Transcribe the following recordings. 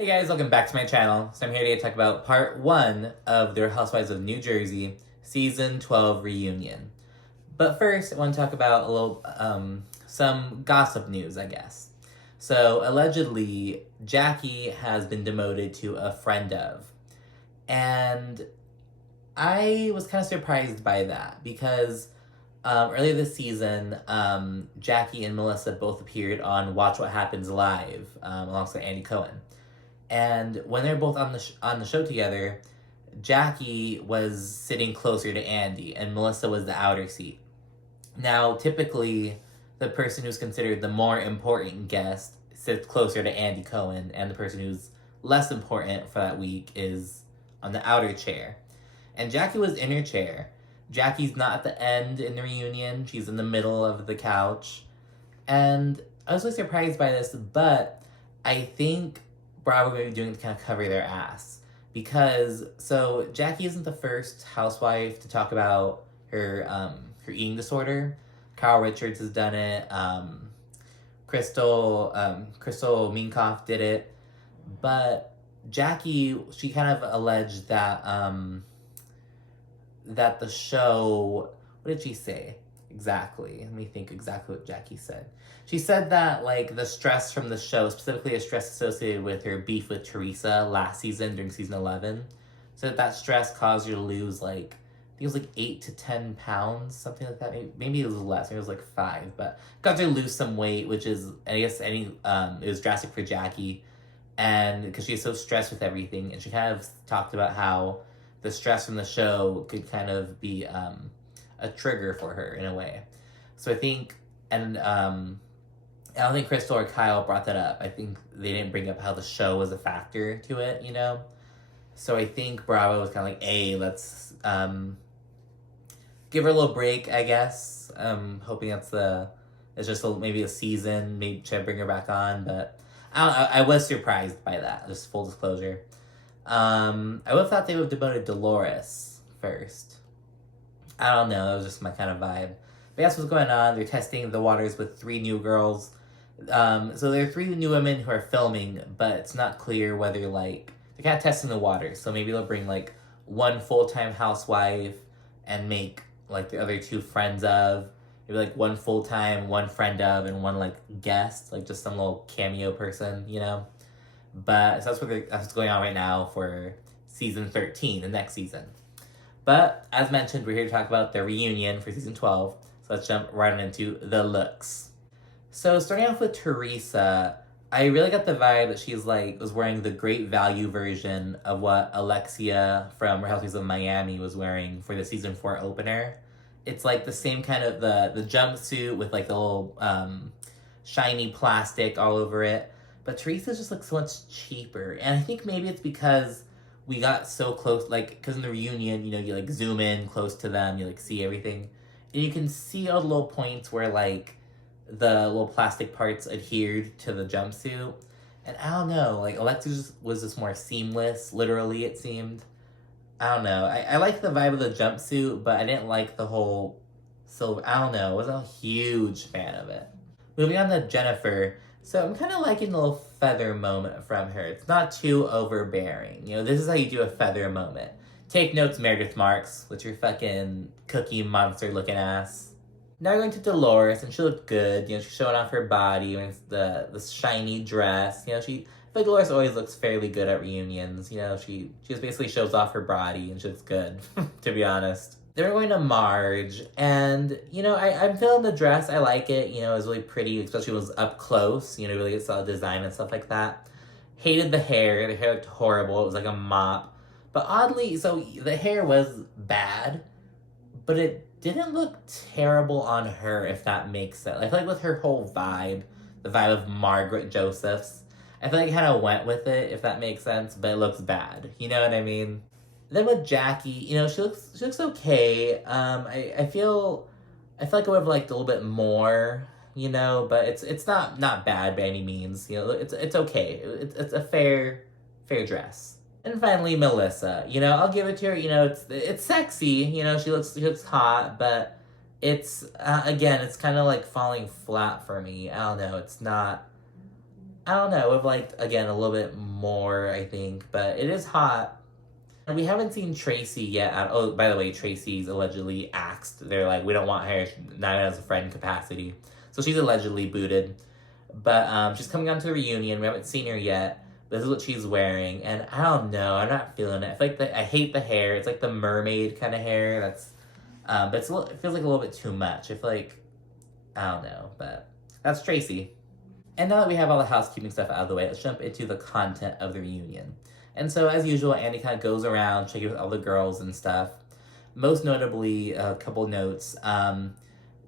Hey guys, welcome back to my channel. So I'm here to talk about part 1 of The Housewives of New Jersey Season 12 reunion. But first, I want to talk about a little, some gossip news, I guess. So allegedly, Jackie has been demoted to a friend of. And I was kind of surprised by that because earlier this season, Jackie and Melissa both appeared on Watch What Happens Live alongside Andy Cohen. And when they're both on the show together, Jackie was sitting closer to Andy, and Melissa was the outer seat. Now, typically, the person who's considered the more important guest sits closer to Andy Cohen, and the person who's less important for that week is on the outer chair. And Jackie was in her chair. Jackie's not at the end in the reunion. She's in the middle of the couch. And I was really surprised by this, but I think Bravo going to be doing to kind of cover their ass. Because, so, Jackie isn't the first housewife to talk about her eating disorder. Kyle Richards has done it. Crystal Minkoff did it. But Jackie, she kind of alleged that, that the show, what did she say exactly? Let me think exactly what Jackie said. She said that, like, the stress from the show, specifically the stress associated with her beef with Teresa last season during season 11, so that stress caused her to lose, like, I think it was like 8 to 10 pounds, something like that. Maybe it was less, maybe it was like 5, but got her to lose some weight, which is, I guess, it was drastic for Jackie, and because she was so stressed with everything, and she kind of talked about how the stress from the show could kind of be a trigger for her in a way. So I think, and I don't think Crystal or Kyle brought that up. I think they didn't bring up how the show was a factor to it, you know? So I think Bravo was kind of like, hey, let's give her a little break, I guess. Hoping it's just maybe a season, maybe should I bring her back on, but I don't know, I was surprised by that, just full disclosure. I would have thought they would have demoted Dolores first. I don't know, that was just my kind of vibe. But that's what's going on. They're testing the waters with 3 new girls. So there are 3 new women who are filming, but it's not clear whether, like, they're kind of testing the waters. So maybe they'll bring, like, 1 full-time housewife and make, like, the other 2 friends of. Maybe, like, 1 full-time, 1 friend of, and 1, like, guest. Like, just some little cameo person, you know? But so that's what's going on right now for season 13, the next season. But, as mentioned, we're here to talk about the reunion for season 12. So let's jump right on into the looks. So starting off with Teresa, I really got the vibe that she's like was wearing the great value version of what Alexia from Real Housewives of Miami was wearing for the season 4 opener. It's like the same kind of the jumpsuit with like the little shiny plastic all over it. But Teresa just looks so much cheaper. And I think maybe it's because we got so close, like, because in the reunion, you know, you like zoom in close to them, you like see everything. And you can see all the little points where like the little plastic parts adhered to the jumpsuit. And I don't know, like Alexia was just more seamless, literally it seemed. I don't know. I like the vibe of the jumpsuit, but I didn't like the whole silver. I don't know. I wasn't a huge fan of it. Moving on to Jennifer. So I'm kind of liking the little feather moment from her. It's not too overbearing. You know, this is how you do a feather moment. Take notes, Meredith Marks, with your fucking cookie monster looking ass. Now we're going to Dolores, and she looked good. You know, she's showing off her body, wearing the shiny dress. You know, I feel like Dolores always looks fairly good at reunions. You know, she just basically shows off her body, and she looks good, to be honest. Then we're going to Marge, and, you know, I'm feeling the dress. I like it. You know, it was really pretty, especially when it was up close. You know, really saw the design and stuff like that. Hated the hair. The hair looked horrible. It was like a mop. But oddly, so the hair was bad, but it didn't look terrible on her, if that makes sense. I feel like with her whole vibe, the vibe of Margaret Josephs, I feel like it kind of went with it, if that makes sense, but it looks bad. You know what I mean? Then with Jackie, you know, she looks okay. I feel like I would have liked a little bit more, you know, but it's not bad by any means. You know, it's okay. It's a fair dress. And finally, Melissa. You know, I'll give it to her. You know, it's sexy. You know, she looks hot, but it's again, it's kind of like falling flat for me. I don't know. It's not. I don't know, with like, again, a little bit more, I think, but it is hot. And we haven't seen Tracy yet. Oh, by the way, Tracy's allegedly axed. They're like, we don't want her, not as a friend capacity. So she's allegedly booted. But she's coming on to the reunion. We haven't seen her yet. This is what she's wearing. And I don't know, I'm not feeling it. I feel like I hate the hair. It's like the mermaid kind of hair. That's, but it feels like a little bit too much. I feel like, I don't know, but that's Tracy. And now that we have all the housekeeping stuff out of the way, let's jump into the content of the reunion. And so, as usual, Andy kind of goes around checking with all the girls and stuff. Most notably, a couple notes.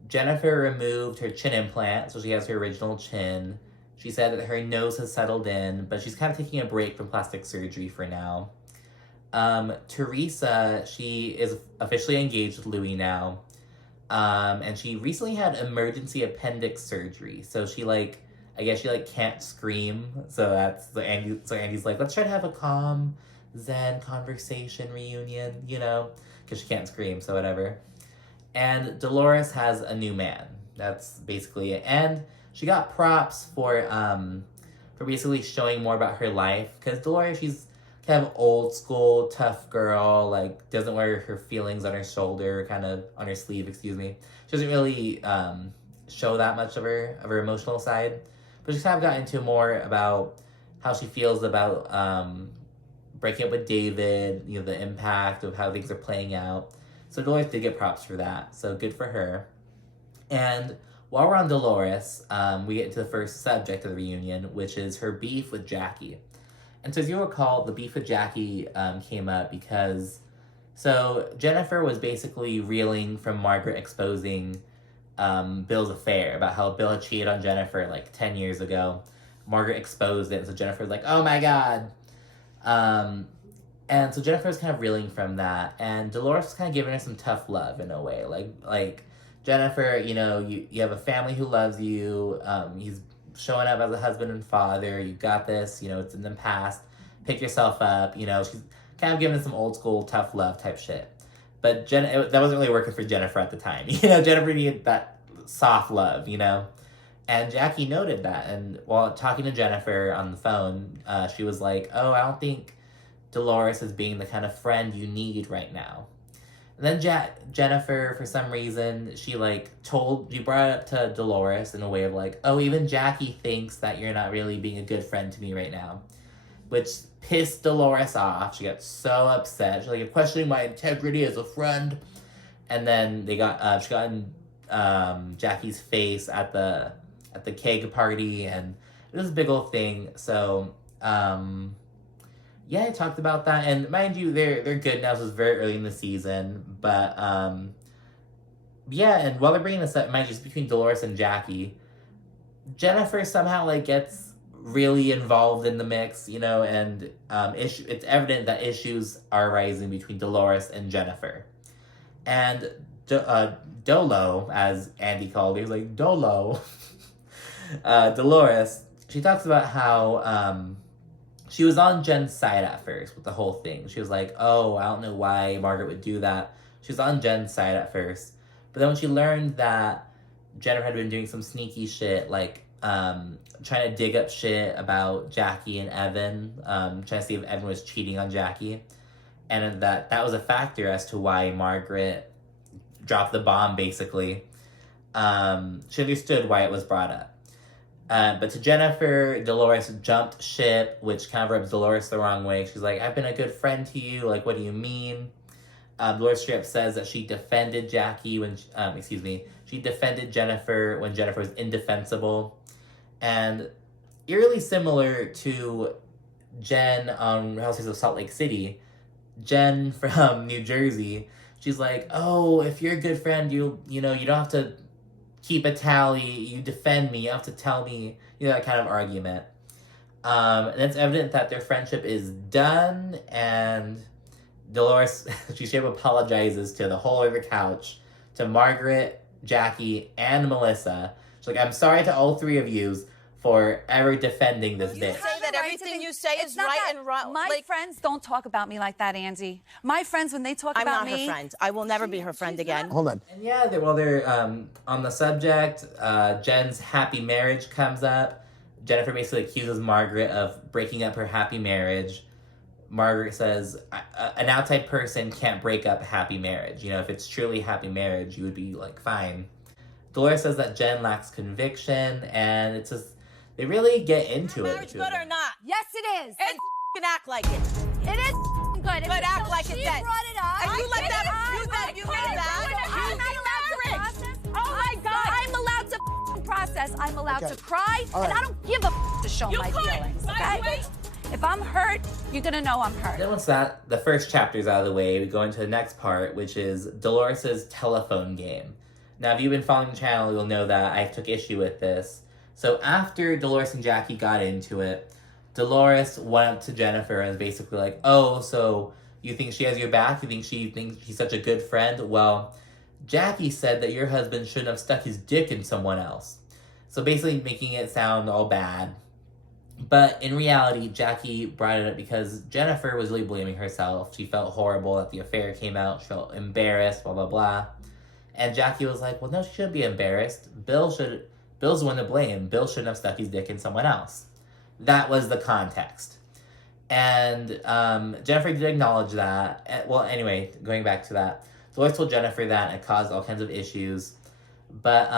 Jennifer removed her chin implant, so she has her original chin. She said that her nose has settled in, but she's kind of taking a break from plastic surgery for now. Teresa, she is officially engaged with Louis now. And she recently had emergency appendix surgery. So she I guess she can't scream. So Andy's like, let's try to have a calm, zen conversation reunion, because she can't scream, so whatever. And Dolores has a new man. That's basically it. And she got props for basically showing more about her life. Because Dolores, she's kind of old school, tough girl, doesn't wear her feelings on her shoulder, kind of on her sleeve, excuse me. She doesn't really show that much of her emotional side. But she's kind of got into more about how she feels about breaking up with David, the impact of how things are playing out. So Dolores did get props for that, so good for her. And while we're on Dolores, we get into the first subject of the reunion, which is her beef with Jackie. And so as you recall, the beef with Jackie came up because, so Jennifer was basically reeling from Margaret exposing Bill's affair, about how Bill had cheated on Jennifer 10 years ago. Margaret exposed it, and so Jennifer's like, oh my god. And so Jennifer was kind of reeling from that, and Dolores was kind of giving her some tough love in a way. Like Jennifer, you have a family who loves you, he's showing up as a husband and father, you got this, it's in the past, pick yourself up, she's kind of giving some old school tough love type shit. But that wasn't really working for Jennifer at the time. Jennifer needed that soft love, And Jackie noted that, and while talking to Jennifer on the phone, she was like, oh, I don't think Dolores is being the kind of friend you need right now. And then Jennifer, for some reason, she brought it up to Dolores in a way of oh, even Jackie thinks that you're not really being a good friend to me right now. Which pissed Dolores off. She got so upset. She's you're questioning my integrity as a friend. And then she got in Jackie's face at the keg party, and it was a big old thing. So, yeah, I talked about that, and mind you, they're good now. This was very early in the season, but yeah. And while they're bringing this up, mind you, it's between Dolores and Jackie. Jennifer somehow gets really involved in the mix, and it's evident that issues are rising between Dolores and Jennifer, and Dolo, as Andy called her, he was like Dolo. Dolores, she talks about how she was on Jen's side at first with the whole thing. She was like, oh, I don't know why Margaret would do that. She was on Jen's side at first. But then when she learned that Jennifer had been doing some sneaky shit, trying to dig up shit about Jackie and Evan, trying to see if Evan was cheating on Jackie, and that was a factor as to why Margaret dropped the bomb, basically. She understood why it was brought up. But to Jennifer, Dolores jumped ship, which kind of rubs Dolores the wrong way. She's like, I've been a good friend to you. What do you mean? Dolores straight up says that she defended Jackie she defended Jennifer when Jennifer was indefensible. And eerily similar to Jenn on Housewives of Salt Lake City, Jenn from New Jersey, she's like, oh, if you're a good friend, you don't have to keep a tally, you defend me, you have to tell me, that kind of argument. And it's evident that their friendship is done, and Dolores, she straight up apologizes to the whole other couch, to Margaret, Jackie, and Melissa. She's like, I'm sorry to all three of yous for ever defending this bitch. Say that everything you say is right and wrong. My friends don't talk about me like that, Angie. My friends, when they talk about me... I'm not her friend. I will never be her friend again. Hold on. And yeah, they're on the subject. Jen's happy marriage comes up. Jennifer basically accuses Margaret of breaking up her happy marriage. Margaret says, an outside person can't break up a happy marriage. You know, if it's truly a happy marriage, you would be, like, fine. Dolores says that Jenn lacks conviction, and it's just, they really get into it. Marriage good or not? Yes, it is. And can act like it. It is good. But act like it she then. brought it up. And you let that, you let that. I'm not allowed to process. Oh my God. I'm allowed to process. I'm allowed to cry, and I don't give a to show my feelings. Okay? If I'm hurt, you're gonna know I'm hurt. Then once the first chapter's out of the way, we go into the next part, which is Dolores' telephone game. Now, if you've been following the channel, you'll know that I took issue with this. So after Dolores and Jackie got into it, Dolores went up to Jennifer and was basically like, oh, so you think she has your back? You think she's such a good friend? Well, Jackie said that your husband shouldn't have stuck his dick in someone else. So basically making it sound all bad. But in reality, Jackie brought it up because Jennifer was really blaming herself. She felt horrible that the affair came out. She felt embarrassed, blah, blah, blah. And Jackie was like, well, no, she shouldn't be embarrassed. Bill's the one to blame. Bill shouldn't have stuck his dick in someone else. That was the context. And Jennifer did acknowledge that. Well, anyway, going back to that. Dolores told Jennifer that, and it caused all kinds of issues. But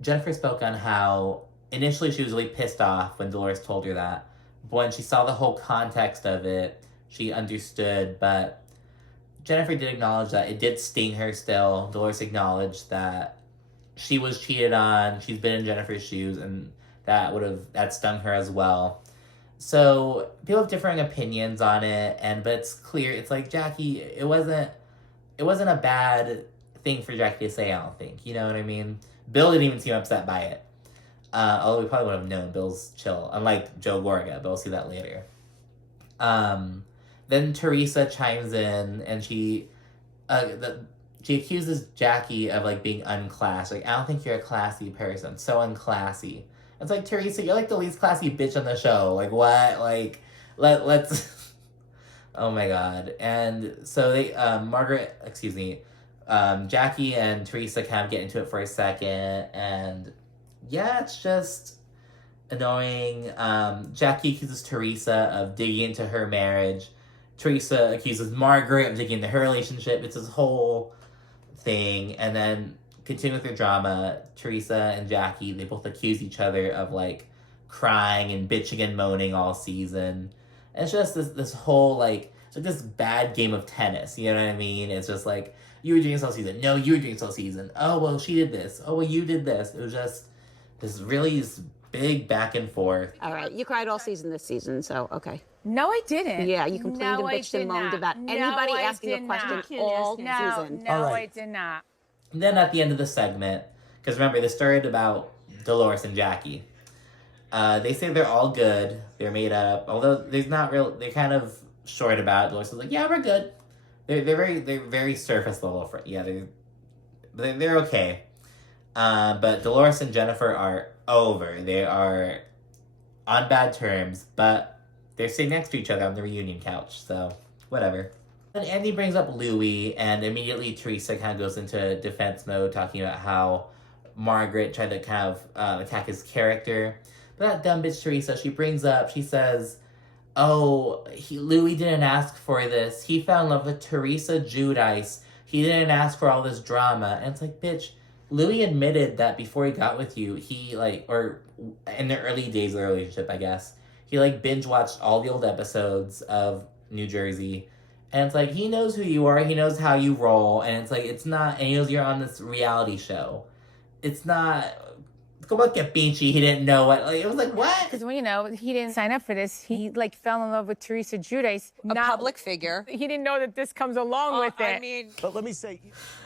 Jennifer spoke on how initially she was really pissed off when Dolores told her that. But when she saw the whole context of it, she understood. But Jennifer did acknowledge that it did sting her still. Dolores acknowledged that she was cheated on. She's been in Jennifer's shoes, and that stung her as well. So people have differing opinions on it, but it's clear. It's like Jackie. It wasn't a bad thing for Jackie to say. I don't think. You know what I mean? Bill didn't even seem upset by it. Although we probably would have known Bill's chill, unlike Joe Gorga, but we'll see that later. Then Teresa chimes in, and she accuses Jackie of, like, being unclassy. Like, I don't think you're a classy person. So unclassy. It's like, Teresa, you're, like, the least classy bitch on the show. Like, what? Like, let's... Oh, my God. And so Jackie and Teresa kind of get into it for a second, and yeah, it's just annoying. Jackie accuses Teresa of digging into her marriage. Teresa accuses Margaret of digging into her relationship. It's this whole thing. And then, continuing with their drama, Teresa and Jackie, they both accuse each other of, like, crying and bitching and moaning all season. And it's just this whole, like, it's like this bad game of tennis, you know what I mean? It's just like, you were doing this all season. No, you were doing this all season. Oh, well, she did this. Oh, well, you did this. It was just this really big back and forth. All right, you cried all season this season, so okay. No, I didn't. Yeah, you complained and bitched and moaned about anybody asking a question all season. No, I did not. And then at the end of the segment, because remember, this started about Dolores and Jackie. They say they're all good. They're made up. Although there's not real, they're kind of short about it. Dolores is like, yeah, we're good. They're very surface level. They're okay. But Dolores and Jennifer are over. They are on bad terms, but they're sitting next to each other on the reunion couch, so whatever. And Andy brings up Louis, and immediately Teresa kind of goes into defense mode, talking about how Margaret tried to kind of attack his character. But that dumb bitch Teresa, she says, oh, Louis didn't ask for this. He fell in love with Teresa Giudice. He didn't ask for all this drama. And it's like, bitch, Louis admitted that before he got with you, or in the early days of the relationship, I guess, he, like, binge-watched all the old episodes of New Jersey. And it's like, he knows who you are, he knows how you roll, and it's like, it's not, and he knows you're on this reality show. It's not, como que pinche, he didn't know what, like, it was like, what? Because, well, he didn't sign up for this. He, like, fell in love with Teresa Giudice. A public figure. He didn't know that this comes along with it. I mean... But let me say...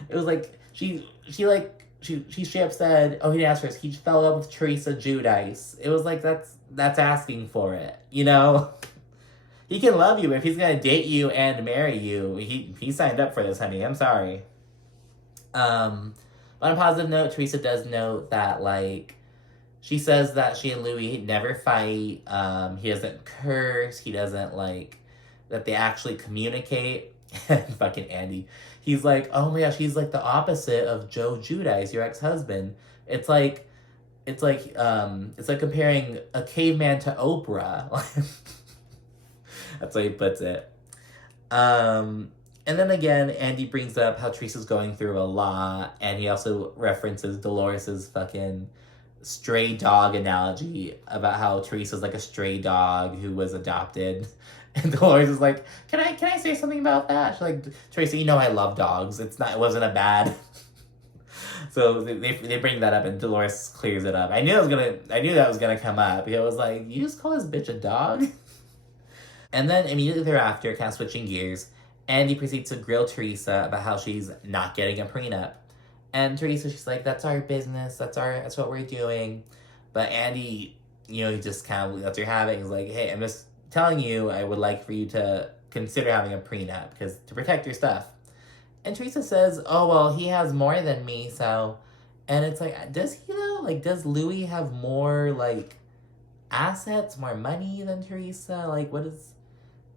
It was like, she straight up said, oh, he didn't ask for this, he fell in love with Teresa Giudice. It was like, that's asking for it, you know? He can love you, but if he's gonna date you and marry you, he signed up for this, honey. I'm sorry. On a positive note, Teresa does note that, like, she says that she and Louis never fight. He doesn't curse. He doesn't, like, that they actually communicate. Fucking Andy. He's like, oh my gosh, he's like the opposite of Joe Giudice, your ex-husband. It's like, it's like comparing a caveman to Oprah. That's how he puts it. And then again, Andy brings up how Teresa's going through a lot, and he also references Dolores's fucking stray dog analogy about how Teresa's like a stray dog who was adopted. And Dolores is like, can I say something about that? She's like, Teresa, you know I love dogs. It wasn't a bad. So they bring that up, and Dolores clears it up. I knew that was gonna come up. It was like, you just call this bitch a dog? And then immediately thereafter, kind of switching gears, Andy proceeds to grill Teresa about how she's not getting a prenup. And Teresa, she's like, that's our business. That's what we're doing. But Andy, he just kind of lets her have it. He's like, hey, I'm just telling you, I would like for you to consider having a prenup because to protect your stuff. And Teresa says, oh, well, he has more than me, so. And it's like, does he though? Like, does Louis have more, like, assets, more money than Teresa? Like,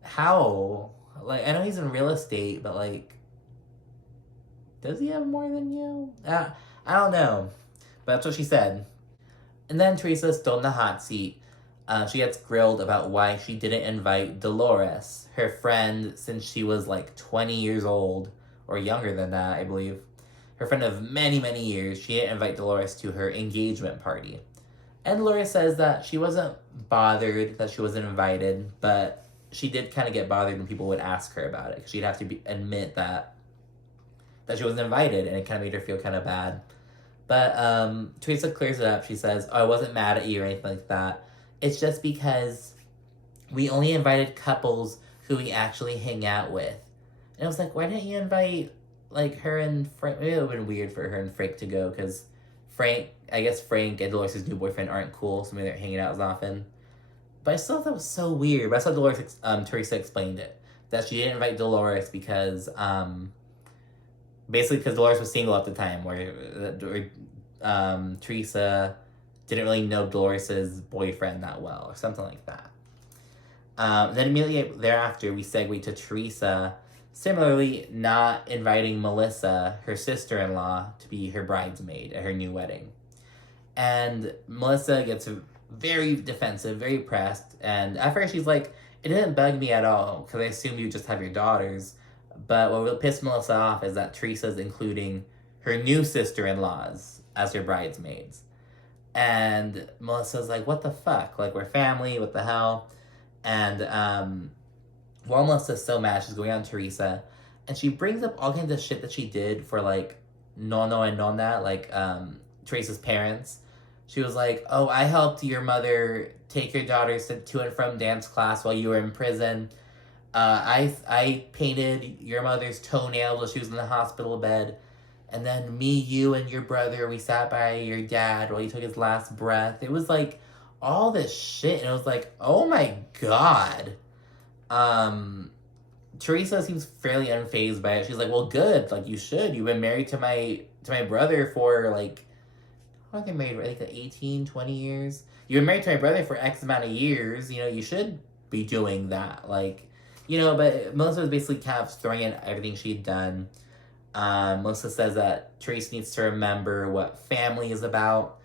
how? Like, I know he's in real estate, but, like, does he have more than you? I don't know. But that's what she said. And then Teresa's still in the hot seat. She gets grilled about why she didn't invite Dolores, her friend since she was, like, 20 years old, or younger than that, I believe. Her friend of many, many years. She didn't invite Dolores to her engagement party. And Dolores says that she wasn't bothered that she wasn't invited, but she did kind of get bothered when people would ask her about it, because she'd have to admit that she wasn't invited, and it kind of made her feel kind of bad. But Teresa clears it up. She says, oh, I wasn't mad at you or anything like that. It's just because we only invited couples who we actually hang out with. And I was like, why didn't you invite, like, her and Frank? Maybe it would have been weird for her and Frank to go, because Frank and Dolores' new boyfriend aren't cool, so maybe they're hanging out as often. But I still thought that was so weird. But I saw Teresa explained it. That she didn't invite Dolores because, basically because Dolores was single at the time, where Teresa didn't really know Dolores' boyfriend that well, or something like that. Then immediately thereafter, we segue to Teresa similarly not inviting Melissa, her sister-in-law, to be her bridesmaid at her new wedding. And Melissa gets very defensive, very pressed, and at first she's like, it didn't bug me at all, because I assumed you just have your daughters. But what will piss Melissa off is that Teresa's including her new sister-in-laws as her bridesmaids. And Melissa's like, what the fuck? Like, we're family, what the hell? And while Melissa's so mad, she's going on Teresa, and she brings up all kinds of shit that she did for, like, Nono and Nona, like, Teresa's parents. She was like, oh, I helped your mother take your daughters to and from dance class while you were in prison. I painted your mother's toenails while she was in the hospital bed. And then me, you, and your brother, we sat by your dad while he took his last breath. It was like all this shit. And it was like, oh my God. Teresa seems fairly unfazed by it. She's like, well, good. Like, you should. You've been married to my brother for, like, how long have they married? Like, 18, 20 years? You've been married to my brother for X amount of years. You know, you should be doing that. Like, you know, but Melissa was basically kind of throwing in everything she'd done. Melissa says that Teresa needs to remember what family is about.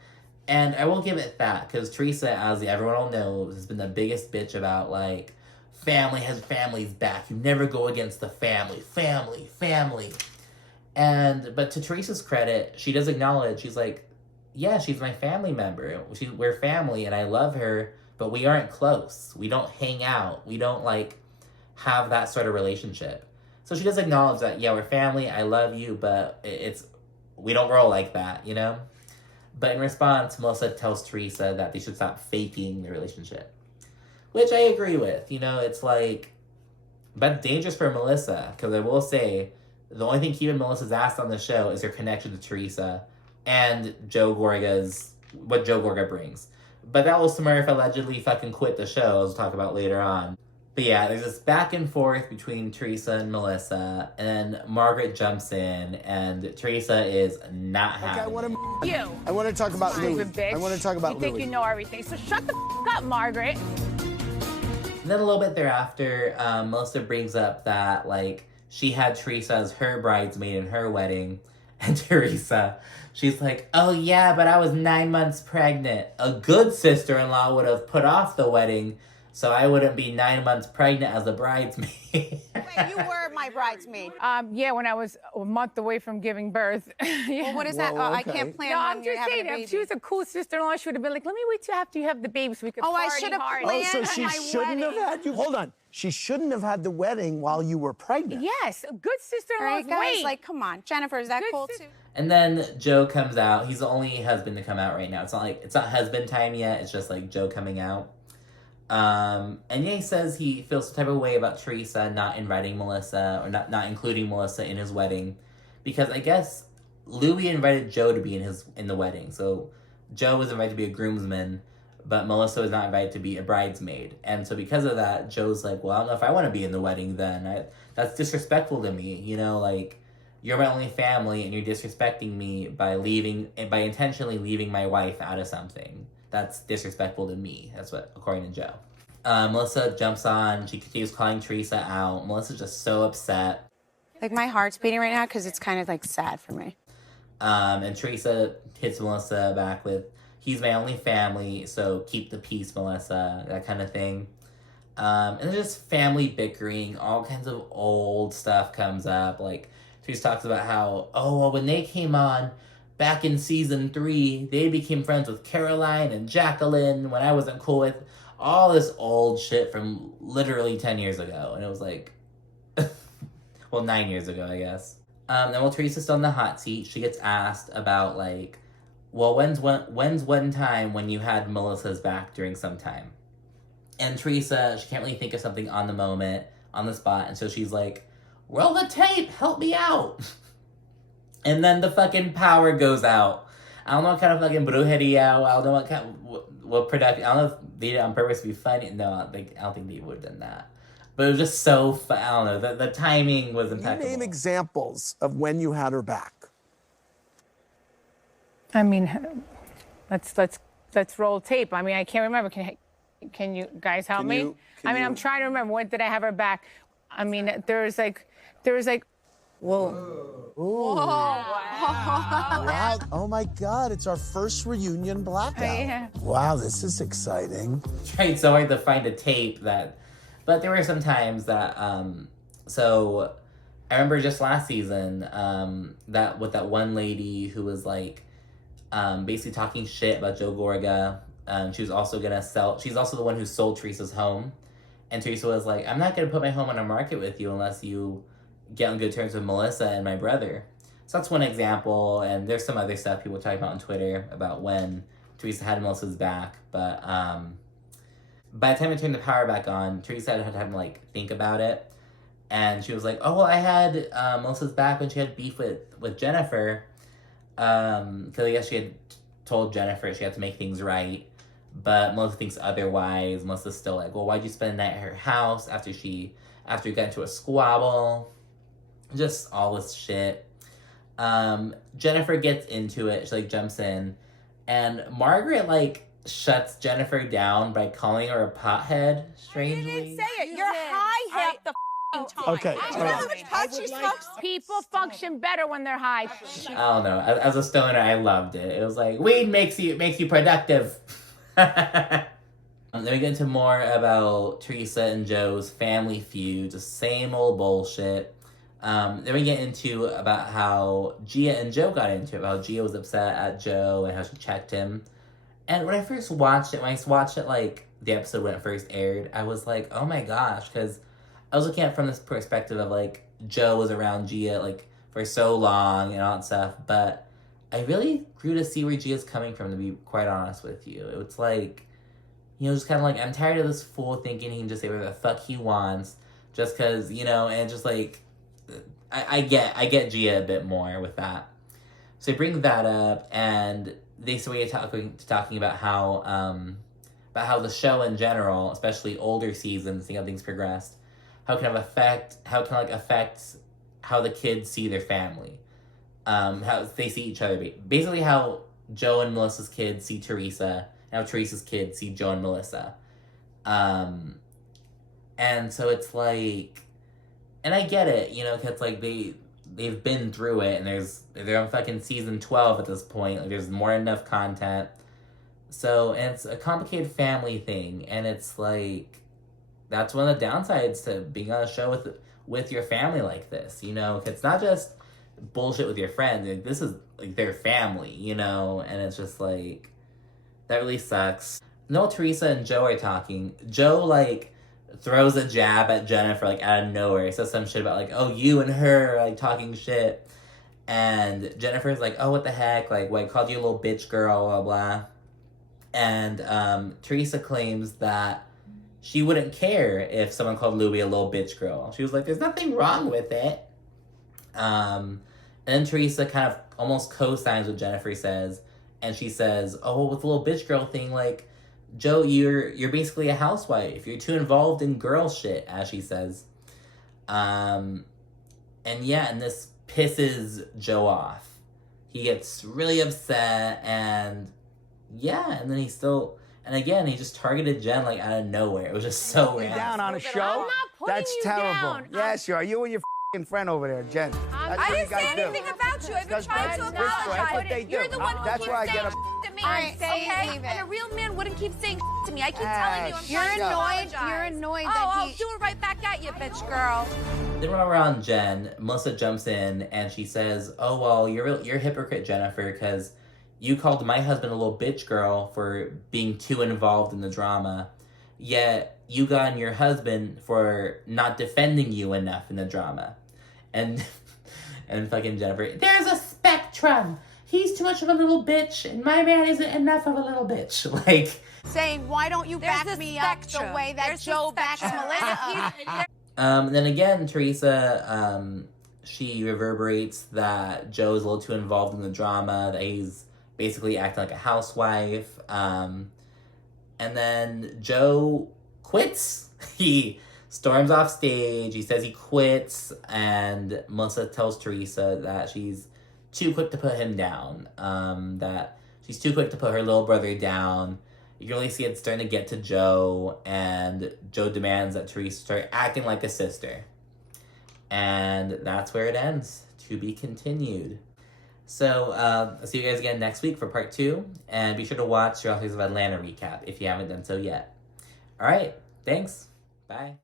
And I will give it that, because Teresa, as everyone will know, has been the biggest bitch about, like, family has family's back. You never go against the family. Family. But to Teresa's credit, she does acknowledge, she's like, yeah, she's my family member. We're family, and I love her, but we aren't close. We don't hang out. We don't, like, have that sort of relationship. So she does acknowledge that, yeah, we're family, I love you, but we don't roll like that, you know? But in response, Melissa tells Teresa that they should stop faking the relationship. Which I agree with, you know, it's like, but dangerous for Melissa, because I will say, the only thing keeping Melissa's ass on the show is her connection to Teresa and what Joe Gorga brings. But that was Smurf allegedly fucking quit the show, as we'll talk about later on. But yeah, there's this back and forth between Teresa and Melissa, and then Margaret jumps in, and Teresa is not happy. I want to talk about Louis. You think you know everything, so shut the up, Margaret. And then a little bit thereafter, Melissa brings up that, like, she had Teresa as her bridesmaid in her wedding, And Teresa, she's like, oh yeah, but I was 9 months pregnant. A good sister-in-law would have put off the wedding so I wouldn't be 9 months pregnant as a bridesmaid. Wait, you were my bridesmaid. Yeah, when I was a month away from giving birth. Yeah. Well, what is that? Whoa, I okay. can't plan No, when I'm you're just having saying, a if she was baby. a cool sister-in-law, she would have been like, let me wait till after you have the baby so we could Oh, I party should have hard. planned. Oh, so she my shouldn't have wedding. had you. Hold on. She shouldn't have had the wedding while you were pregnant. Yes, a good All sister-in-law. right, guys, Wait. like, come on. Jennifer, is that Good cool sis- too? And then Joe comes out. He's the only husband to come out right now. It's not husband time yet. It's just like Joe coming out. And yeah, he says he feels some type of way about Teresa not inviting Melissa or not including Melissa in his wedding, because I guess Louis invited Joe to be in the wedding. So Joe was invited to be a groomsman, but Melissa was not invited to be a bridesmaid. And so because of that, Joe's like, well, I don't know if I want to be in the wedding then. That's disrespectful to me, like, you're my only family and you're disrespecting me by intentionally leaving my wife out of something. That's disrespectful to me. That's what, according to Joe. Melissa jumps on. She continues calling Teresa out. Melissa's just so upset. Like, my heart's beating right now because it's kind of, like, sad for me. And Teresa hits Melissa back with, he's my only family, so keep the peace, Melissa, that kind of thing. And there's just family bickering. All kinds of old stuff comes up. Like, Teresa talks about how, when they came on back in season 3, they became friends with Caroline and Jacqueline when I wasn't cool with all this old shit from literally 10 years ago. And it was like, 9 years ago, I guess. And while Teresa's still in the hot seat, she gets asked about, like, well, when's one time when you had Melissa's back during some time? And Teresa, she can't really think of something on the moment, on the spot, and so she's like, roll the tape, help me out. And then the fucking power goes out. I don't know what kind of fucking brujeria, I don't know what production, I don't know if they did it on purpose to be funny. No, I don't think they would have done that. But it was just so, I don't know, the timing was impeccable. You name examples of when you had her back. I mean, let's roll tape. I mean, I can't remember. Can you guys help me? I'm trying to remember. When did I have her back? I mean, there was like, whoa. Ooh. Wow. Oh my God, it's our first reunion blackout. Yeah. Wow, this is exciting. Tried so hard to find a tape but there were some times that, so I remember just last season, that with that one lady who was like, basically talking shit about Joe Gorga. She was also she's also the one who sold Teresa's home. And Teresa was like, I'm not going to put my home on the market with you unless you get on good terms with Melissa and my brother. So that's one example. And there's some other stuff people talk about on Twitter about when Teresa had Melissa's back. But by the time I turned the power back on, Teresa had time to like think about it. And she was like, oh, well, I had Melissa's back when she had beef with Jennifer. Because I guess she had told Jennifer she had to make things right. But Melissa thinks otherwise. Melissa's still like, well, why'd you spend the night at her house after you got into a squabble? Just all this shit. Jennifer gets into it. She like jumps in. And Margaret like shuts Jennifer down by calling her a pothead, strangely. You didn't say it. You're high half the time. Okay. Do you know how much pot she smokes? People function better when they're high. I don't know. As a stoner, I loved it. It was like, weed makes you productive. Then we get into more about Teresa and Joe's family feud, just same old bullshit. Then we get into about how Gia and Joe got into it, how Gia was upset at Joe and how she checked him. And when I first watched it, like the episode when it first aired, I was like, oh my gosh, because I was looking at it from this perspective of like Joe was around Gia like for so long and all that stuff, but I really grew to see where Gia's coming from, to be quite honest with you. It's like, just kind of like, I'm tired of this fool thinking he can just say whatever the fuck he wants just because, and just like, I get Gia a bit more with that. So they bring that up, and they started talking about how the show in general, especially older seasons, seeing how things progressed, how it can affect how the kids see their family, how they see each other. Basically, how Joe and Melissa's kids see Teresa, and how Teresa's kids see Joe and Melissa. And so it's like, and I get it, because like they've been through it, and they're on fucking season 12 at this point. Like, there's more than enough content. So, and it's a complicated family thing, and it's like, that's one of the downsides to being on a show with your family like this, you know? It's not just bullshit with your friends. Like, this is, like, their family, you know? And it's just, like, that really sucks. No, Teresa and Joe are talking. Joe, like, throws a jab at Jennifer, like, out of nowhere. He says some shit about, like, oh, you and her are, like, talking shit. And Jennifer's like, oh, what the heck? Like, well, I called you a little bitch girl, blah, blah. And Teresa claims that she wouldn't care if someone called Louie a little bitch girl. She was like, there's nothing wrong with it. And then Teresa kind of almost co-signs what Jennifer says. And she says, oh, with the little bitch girl thing, like, Joe, you're basically a housewife. You're too involved in girl shit, as she says. And yeah, and this pisses Joe off. He gets really upset, and yeah, and then he just targeted Jenn, like, out of nowhere. It was just so random. Down on a show? I'm not putting That's you terrible. down. Yes, you are. You and your friend over there, Jenn. I didn't say anything about you. I've been trying to apologize. You're the one who keeps saying to me. Okay? And a real man wouldn't keep saying to me. I keep telling you I'm trying to apologize. You're annoyed I'll do it right back at you, bitch girl. Then when we're on Jenn, Melissa jumps in and she says, oh, well, you're a hypocrite, Jennifer, because you called my husband a little bitch girl for being too involved in the drama, yet you got on your husband for not defending you enough in the drama. And fucking Jennifer, there's a spectrum. He's too much of a little bitch, and my man isn't enough of a little bitch. Like, saying, why don't you back me up the way that Joe backs Melissa? Then again, Teresa, she reverberates that Joe's a little too involved in the drama, that he's basically acting like a housewife. And then Joe quits. He storms off stage. He says he quits, and Melissa tells Teresa that she's too quick to put him down. That she's too quick to put her little brother down. You can really see it starting to get to Joe, and Joe demands that Teresa start acting like a sister. And that's where it ends. To be continued. So, I'll see you guys again next week for part 2. And be sure to watch your Housewives of Atlanta recap if you haven't done so yet. Alright, thanks. Bye.